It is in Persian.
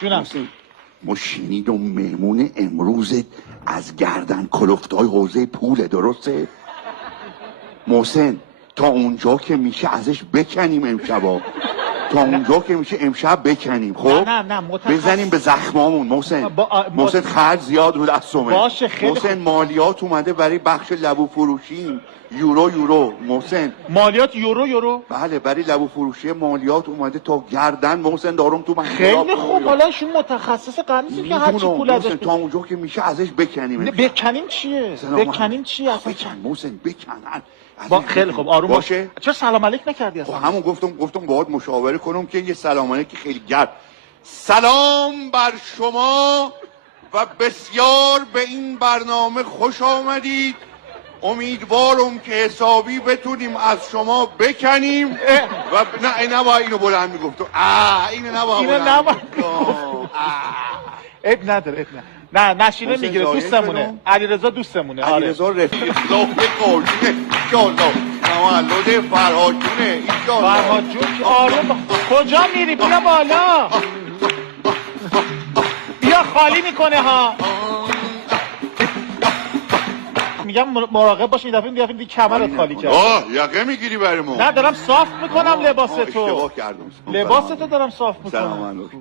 جونم. ما شنیدم مهمون امروز از گردن کلفتای حوزه پوله، درسته؟ محسن تا اونجا که میشه ازش بکنیم امشبا، تا اونجا که میشه امشب بکنیم. خب نه بزنیم به زخمامون. محسن محسن خرج زیاد رو دستمه. باشه خیلی محسن مالیات اومده برای بخش لبو فروشیم، یورو محسن مالیات یورو بله برای لبو فروشی مالیات اومده تا گردن. محسن دارم تو من خیلی خوب. حالا ایشون متخصص قرار نیست که هر چی پول ازش تا اونجا که میشه ازش بکنیم. بکنیم چیه؟ بکنیم چیه اصلا؟ بکن محسن بکن. خیلی خوب آروم باشه. چرا سلام علیک نکردی اصلا؟ همون گفتم باهات مشاوره کنم که یه سلام علیک خیلی گرم. سلام بر شما و بسیار به این برنامه خوش آمدید. امیدوارم که حسابی بتونیم از شما بکنیم و نه نباید اینو بلند میگفتم. اینو نباید اب نداره نه نشینه میگیره. دوستمونه علیرضا دوستمونه. علیرضا رفیق قرشونه انشالله. تولد فرهادجونه انشالله. فرهادجون آروم. کجا میری؟ بیا بالا. بیا خالی میکنه ها. میگم مراقب باش این دفعه دیگه کمرت خالی کرد. یقه میگیری برای ما؟ نه دارم صاف میکنم لباس تو. اشتباه کردم. لباس تو دارم صاف میکنم. سلام علیکم.